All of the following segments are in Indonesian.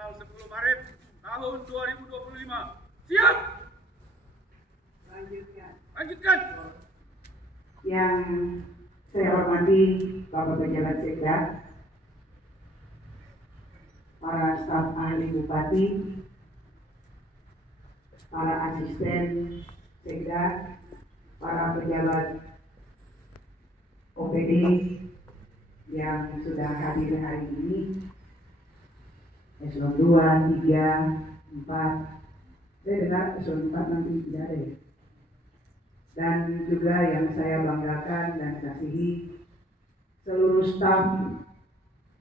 tanggal 10 Maret tahun 2025. Siap? Lanjutkan. Yang saya hormati Bapak Pejabat Sekda, para staf ahli Bupati, para asisten Sekda, para pejabat OPD yang sudah hadir hari ini, eselon 2, 3, 4, saya dengar eselon 4 nanti tidak ada ya. Dan juga yang saya banggakan dan kasihi seluruh staf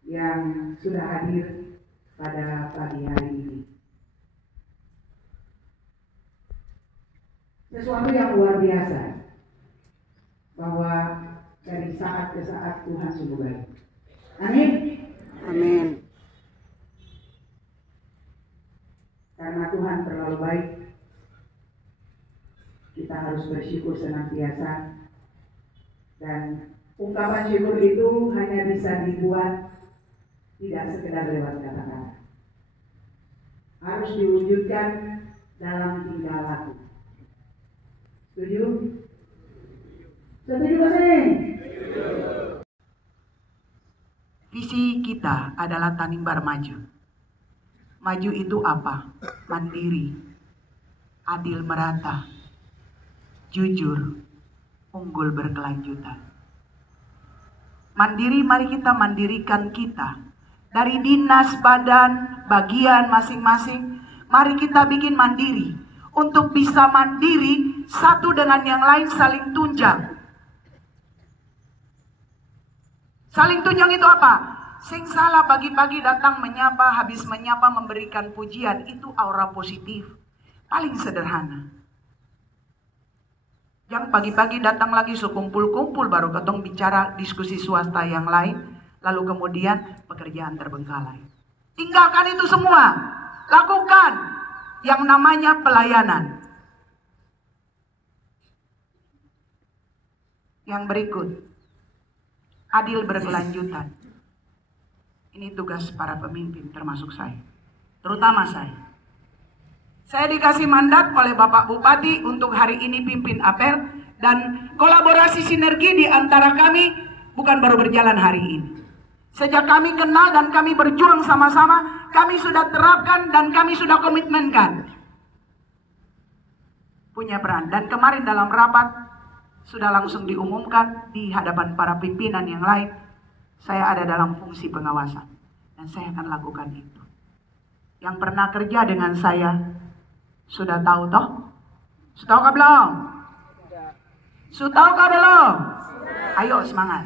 yang sudah hadir pada pagi hari ini. Sesuatu yang luar biasa, bahwa dari saat ke saat Tuhan sungguh baik. Amin. Amin. Karena Tuhan terlalu baik, kita harus bersyukur senantiasa. Dan ungkapan syukur itu hanya bisa dibuat tidak sekedar lewat kata-kata, harus diwujudkan dalam tingkah laku. Setuju? Setuju Mas Eni? Visi kita adalah Tanimbar maju. Maju itu apa? Mandiri, adil merata, jujur, unggul berkelanjutan. Mandiri, mari kita mandirikan kita. Dari dinas, badan, bagian masing-masing, mari kita bikin mandiri. Untuk bisa mandiri, satu dengan yang lain saling tunjang. Saling tunjang itu apa? Sing salah pagi-pagi datang menyapa, habis menyapa memberikan pujian, itu aura positif. Paling sederhana. Yang pagi-pagi datang lagi sekumpul-kumpul baru ketong bicara diskusi swasta yang lain, lalu kemudian pekerjaan terbengkalai. Tinggalkan itu semua. Lakukan yang namanya pelayanan. Yang berikut, adil berkelanjutan. Ini tugas para pemimpin termasuk saya, terutama saya. Saya dikasih mandat oleh Bapak Bupati untuk hari ini pimpin apel, dan kolaborasi sinergi di antara kami bukan baru berjalan hari ini. Sejak kami kenal dan kami berjuang sama-sama, kami sudah terapkan dan kami sudah komitmenkan. Punya peran. Dan kemarin dalam rapat sudah langsung diumumkan di hadapan para pimpinan yang lain, saya ada dalam fungsi pengawasan. Dan saya akan lakukan itu. Yang pernah kerja dengan saya, sudah tahu toh? Sudah tahu kah belum? Sudah tahu kah belum? Ayo semangat.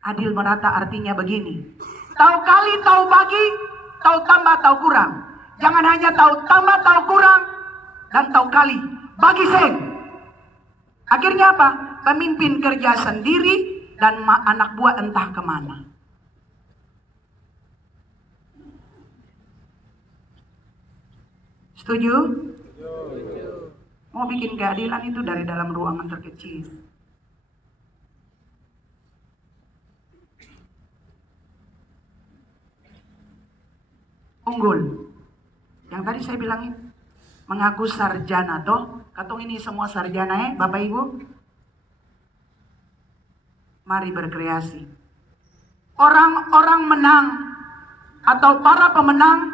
Adil merata artinya begini. Tahu kali, tahu bagi, tahu tambah, tahu kurang. Jangan hanya tahu tambah, tahu kurang, dan tahu kali. Bagi seng. Akhirnya apa? Pemimpin kerja sendiri dan anak buah entah kemana. Setuju? Mau bikin keadilan itu dari dalam ruangan terkecil. Unggul. Yang tadi saya bilangin, mengaku sarjana toh. Katong ini semua sarjana Bapak Ibu. Mari berkreasi. Orang-orang menang atau para pemenang,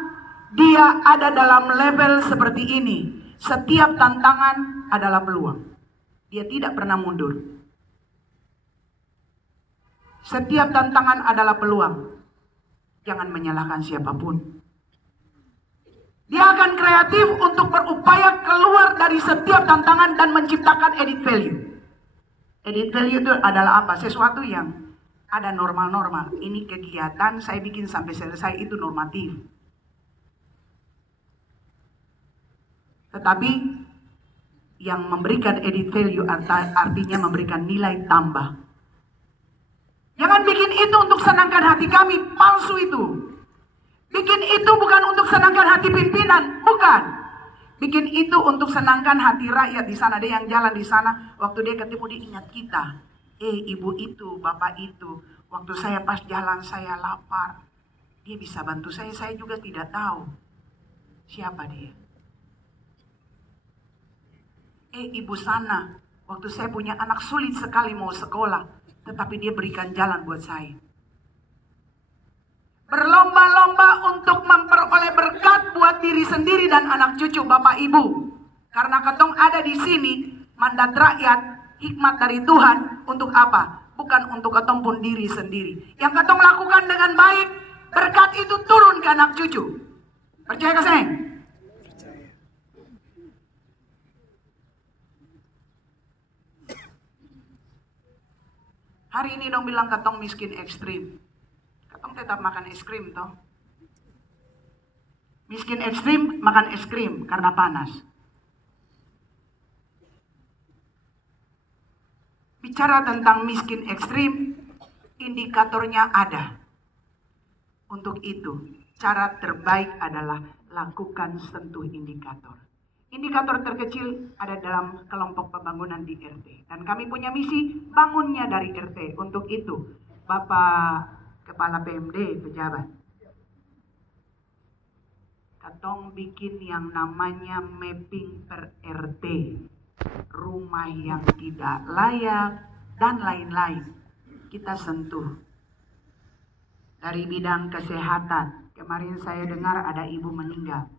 dia ada dalam level seperti ini. Setiap tantangan adalah peluang. Dia tidak pernah mundur. Setiap tantangan adalah peluang. Jangan menyalahkan siapapun. Dia akan kreatif untuk berupaya keluar dari setiap tantangan dan menciptakan added value. Added value itu adalah apa? Sesuatu yang ada normal-normal. Ini kegiatan saya bikin sampai selesai, itu normatif. Tetapi yang memberikan added value artinya memberikan nilai tambah. Jangan bikin itu untuk senangkan hati kami, palsu itu. Bikin itu bukan untuk senangkan hati pimpinan, bukan. Bikin itu untuk senangkan hati rakyat di sana. Dia yang jalan di sana, waktu dia ketemu dia ingat kita. Ibu itu, bapak itu, Waktu saya pas jalan saya lapar, dia bisa bantu saya juga tidak tahu siapa dia. Ibu Sana, waktu saya punya anak sulit sekali mau sekolah, tetapi dia berikan jalan buat saya. Berlomba-lomba untuk memperoleh berkat buat diri sendiri dan anak cucu Bapak Ibu. Karena ketong ada di sini, mandat rakyat, hikmat dari Tuhan untuk apa? Bukan untuk ketong pun diri sendiri. Yang ketong lakukan dengan baik, berkat itu turun ke anak cucu. Percaya ke saya? Hari ini dong bilang ketong miskin ekstrim. Ketong tetap makan es krim toh. Miskin ekstrim makan es krim karena panas. Bicara tentang miskin ekstrim, indikatornya ada. Untuk itu, cara terbaik adalah lakukan sentuh indikator. Indikator terkecil ada dalam kelompok pembangunan di RT. Dan kami punya misi bangunnya dari RT. Untuk itu, Bapak Kepala PMD, pejabat, katong bikin yang namanya mapping per RT. Rumah yang tidak layak, dan lain-lain. Kita sentuh. Dari bidang kesehatan, kemarin saya dengar ada ibu meninggal.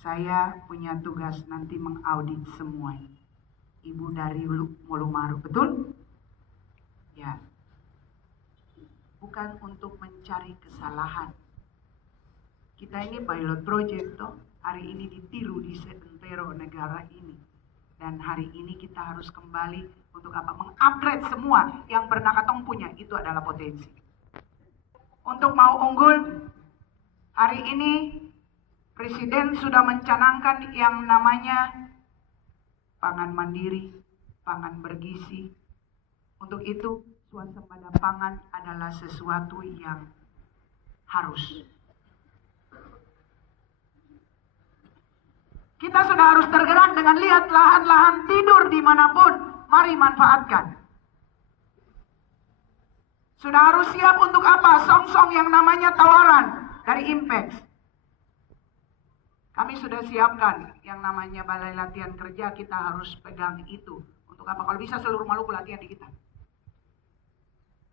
Saya punya tugas nanti mengaudit semua. Ibu dari Mulumaru, betul? Ya. Bukan untuk mencari kesalahan. Kita ini pilot project toh. Hari ini ditiru di seantero negara ini. Dan hari ini kita harus kembali untuk apa? Mengupgrade semua yang pernah katong punya. Itu adalah potensi. Untuk mau unggul, hari ini Presiden sudah mencanangkan yang namanya pangan mandiri, pangan bergizi. Untuk itu, swasembada pangan adalah sesuatu yang harus. Kita sudah harus tergerak dengan lihat lahan-lahan tidur dimanapun. Mari manfaatkan. Sudah harus siap untuk apa? Song-song yang namanya tawaran dari Impex. Kami sudah siapkan yang namanya balai latihan kerja, kita harus pegang itu. Untuk apa? Kalau bisa seluruh Maluku latihan di kita.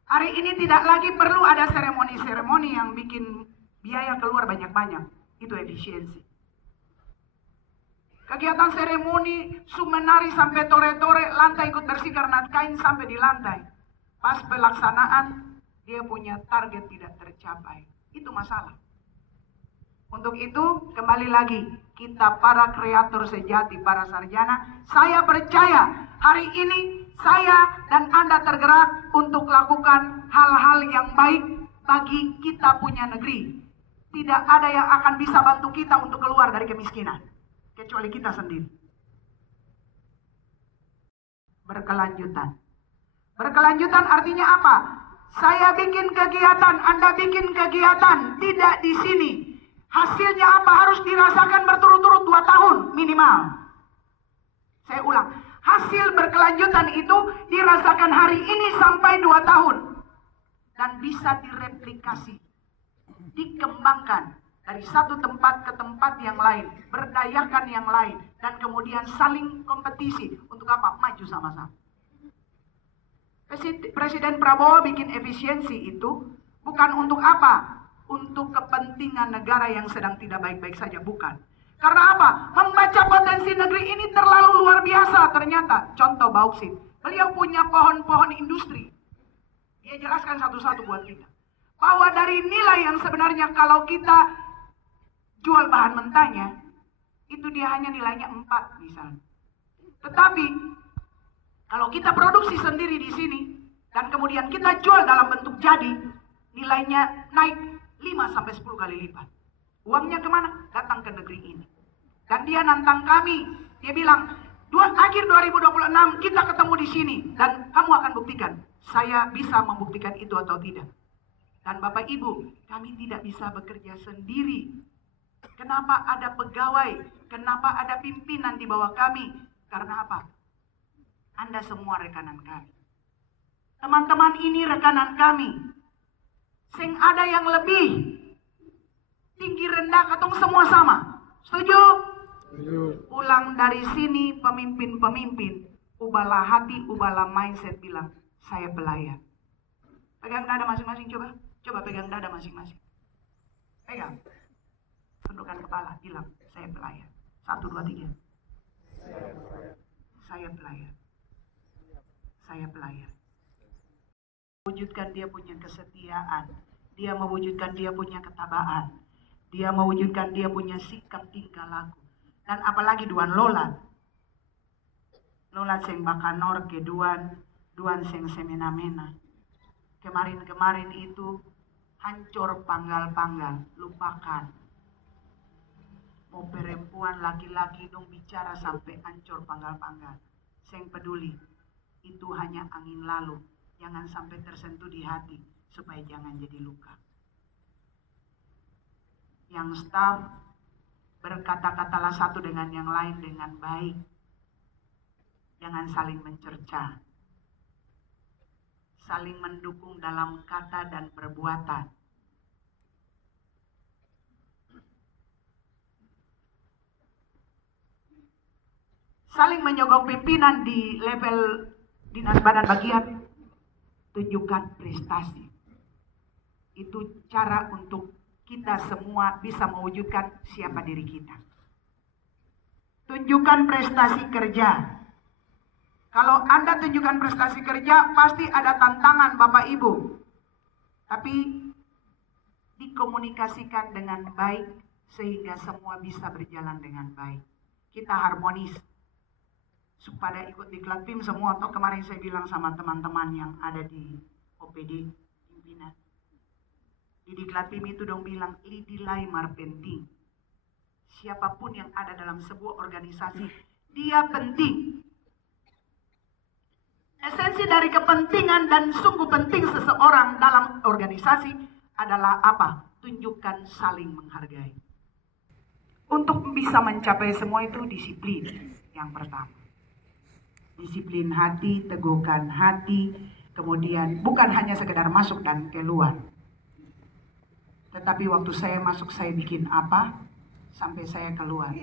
Hari ini tidak lagi perlu ada seremoni-seremoni yang bikin biaya keluar banyak-banyak. Itu efisiensi. Kegiatan seremoni, sumenari sampai tore-tore, lantai ikut bersih karena kain sampai di lantai. Pas pelaksanaan, dia punya target tidak tercapai. Itu masalah. Untuk itu, kembali lagi, kita para kreator sejati, para sarjana, saya percaya hari ini saya dan Anda tergerak untuk lakukan hal-hal yang baik bagi kita punya negeri. Tidak ada yang akan bisa bantu kita untuk keluar dari kemiskinan, kecuali kita sendiri. Berkelanjutan. Berkelanjutan artinya apa? Saya bikin kegiatan, Anda bikin kegiatan, tidak di sini. Hasilnya apa? Harus dirasakan berturut-turut 2 tahun minimal. Saya ulang, hasil berkelanjutan itu dirasakan hari ini sampai 2 tahun. Dan bisa direplikasi, dikembangkan dari satu tempat ke tempat yang lain, berdayakan yang lain, dan kemudian saling kompetisi. Untuk apa? Maju sama-sama. Presiden Prabowo bikin efisiensi itu bukan untuk apa? Untuk kepentingan negara yang sedang tidak baik-baik saja, bukan. Karena apa? Membaca potensi negeri ini terlalu luar biasa ternyata. Contoh bauksit. Beliau punya pohon-pohon industri. Dia jelaskan satu-satu buat kita. Bahwa dari nilai yang sebenarnya kalau kita jual bahan mentahnya, itu dia hanya nilainya 4 misalnya. Tetapi kalau kita produksi sendiri di sini dan kemudian kita jual dalam bentuk jadi, nilainya naik 5-10 kali lipat. Uangnya kemana? Datang ke negeri ini. Dan dia nantang kami. Dia bilang, akhir 2026 kita ketemu di sini dan kamu akan buktikan saya bisa membuktikan itu atau tidak. Dan Bapak Ibu, kami tidak bisa bekerja sendiri. Kenapa ada pegawai? Kenapa ada pimpinan di bawah kami? Karena apa? Anda semua rekanan kami. Teman-teman ini rekanan kami. Sing ada yang lebih tinggi rendah katong semua sama. Setuju? Pulang dari sini pemimpin-pemimpin, ubahlah hati, ubahlah mindset, bilang saya pelayan. Pegang dada masing-masing, coba pegang dada masing-masing. Pegang. Tundukkan kepala, bilang saya pelayan. 1, 2, 3. Saya pelayan. Saya pelayan. Wujudkan dia punya kesetiaan. Dia mewujudkan dia punya ketabaan. Dia mewujudkan dia punya sikap tingkah laku. Dan apalagi duan lolat. Lolat sing bakanor ke duan sing semena-mena. Kemarin itu hancur panggal-panggal, lupakan. Mau perempuan laki-laki dong bicara sampai hancur panggal-panggal. Sing peduli, itu hanya angin lalu. Jangan sampai tersentuh di hati, supaya jangan jadi luka. Yang staff, berkata-katalah satu dengan yang lain dengan baik. Jangan saling mencerca. Saling mendukung dalam kata dan perbuatan. Saling menyogok pimpinan di level dinas badan bagian. Tunjukkan prestasi. Itu cara untuk kita semua bisa mewujudkan siapa diri kita. Tunjukkan prestasi kerja. Kalau Anda tunjukkan prestasi kerja, pasti ada tantangan Bapak Ibu. Tapi dikomunikasikan dengan baik sehingga semua bisa berjalan dengan baik. Kita harmonis. Supaya ikut diklat PIM semua. Atau kemarin saya bilang sama teman-teman yang ada di OPD pimpinan. Di diklat PIM itu dong bilang, lidilai mar penting. Siapapun yang ada dalam sebuah organisasi, dia penting. Esensi dari kepentingan dan sungguh penting seseorang dalam organisasi adalah apa? Tunjukkan saling menghargai. Untuk bisa mencapai semua itu disiplin yang pertama. Disiplin hati, teguhkan hati, kemudian bukan hanya sekedar masuk dan keluar. Tetapi waktu saya masuk saya bikin apa sampai saya keluar.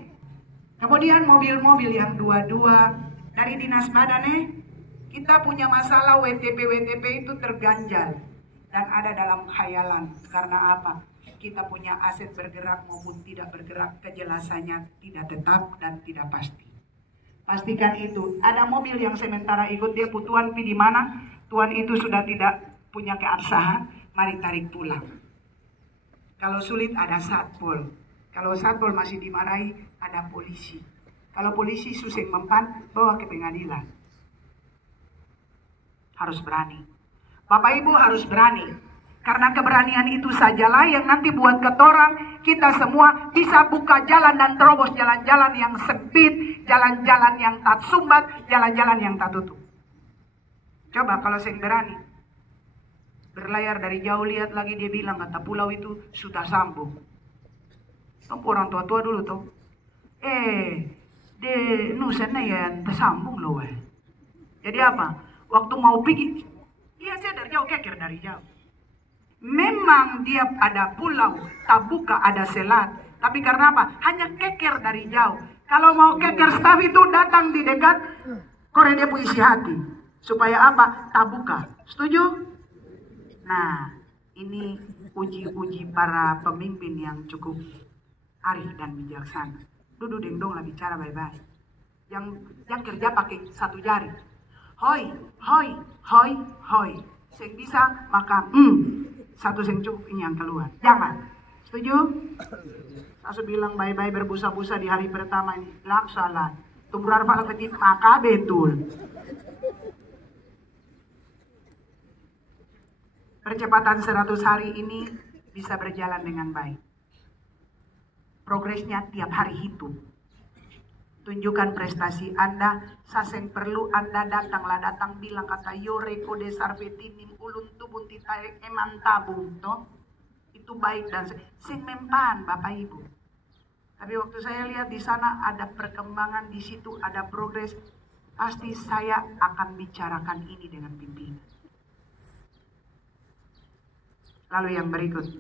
Kemudian mobil-mobil yang dua-dua dari dinas badan kita punya masalah WTP itu terganjal dan ada dalam khayalan. Karena apa? Kita punya aset bergerak maupun tidak bergerak, kejelasannya tidak tetap dan tidak pasti. Pastikan itu. Ada mobil yang sementara ikut dia Tuan pi di mana? Tuan itu sudah tidak punya keabsahan, mari tarik pulang. Kalau sulit ada satpol. Kalau satpol masih dimarahi, ada polisi. Kalau polisi susah mempan, bawa ke pengadilan. Harus berani. Bapak Ibu harus berani. Karena keberanian itu sajalah yang nanti buat ketorang, kita semua bisa buka jalan dan terobos jalan-jalan yang sempit, jalan-jalan yang tak sumbat, jalan-jalan yang tak tutup. Coba kalau saya berani. Berlayar dari jauh, lihat lagi dia bilang, kata pulau itu sudah sambung. Tuh orang tua-tua dulu tuh. De nusannya ya tersambung loh. Jadi apa? Waktu mau pergi, dia saya dari jauh, keker dari jauh. Memang dia ada pulau, tak buka ada selat. Tapi karena apa? Hanya keker dari jauh. Kalau mau keker staff itu datang di dekat, korek dia puisi hati. Supaya apa? Tak buka. Setuju? Nah, ini uji-uji para pemimpin yang cukup arif dan bijaksana. Duduk dengdong lah bicara baik-baik. Yang kerja pakai satu jari. Hoi, hoi, hoi, hoi. Sing bisa maka satu sing cukup ini yang keluar. Jangan. Setuju? Saya bilang bye-bye berbusa-busa di hari pertama ini. Laksana. Tumburan pala petit maka betul. Percepatan 100 hari ini bisa berjalan dengan baik. Progresnya tiap hari hitung. Tunjukkan prestasi Anda, saseng perlu Anda datanglah, datang bilang kata yore kode sarvetinim ulun tubun titarik eman tabung toh. Itu baik dan sing mempan Bapak Ibu. Tapi waktu saya lihat di sana ada perkembangan, di situ ada progres, pasti saya akan bicarakan ini dengan pimpinan. Lalu yang berikut,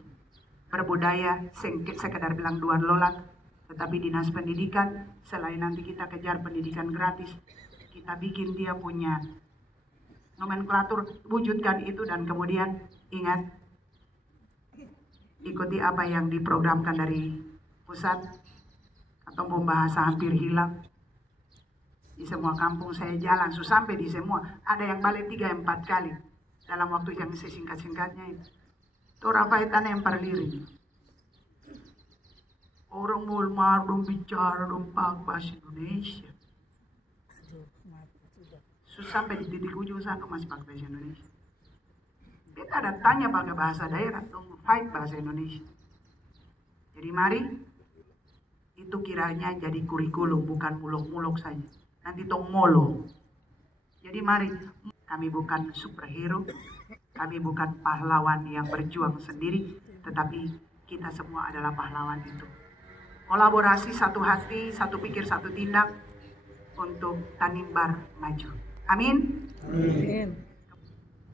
berbudaya, sekedar bilang duan lolat, tetapi dinas pendidikan, selain nanti kita kejar pendidikan gratis, kita bikin dia punya nomenklatur, wujudkan itu, dan kemudian ingat, ikuti apa yang diprogramkan dari pusat, atau bahasa hampir hilang. Di semua kampung saya jalan, sampai di semua, ada yang balik 3-4 kali, dalam waktu yang sesingkat-singkatnya itu. Itu rapaitan yang perlirik. Orang mulmar dong bicara dong bahasa Indonesia. Sampai di titik ujung sana masih pakai bahasa Indonesia. Kita ada tanya pakai bahasa daerah, dong fight bahasa Indonesia. Jadi mari, itu kiranya jadi kurikulum, bukan muluk-muluk saja. Nanti tong molo. Jadi mari, kami bukan superhero, kami bukan pahlawan yang berjuang sendiri, tetapi kita semua adalah pahlawan itu. Kolaborasi, satu hati, satu pikir, satu tindak untuk Tanimbar maju. Amin. Amin.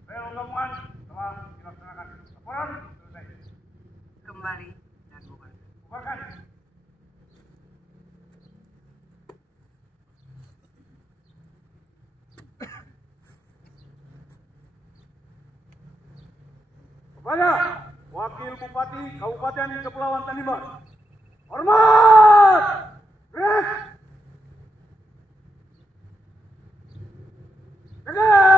Baik, gabungan telah dilaksanakan. Laporan selesai. Kembali dan bubar. Bubarkan. Kepada Wakil Bupati Kabupaten Kepulauan Tanimbar, hormat! Red! Tegak!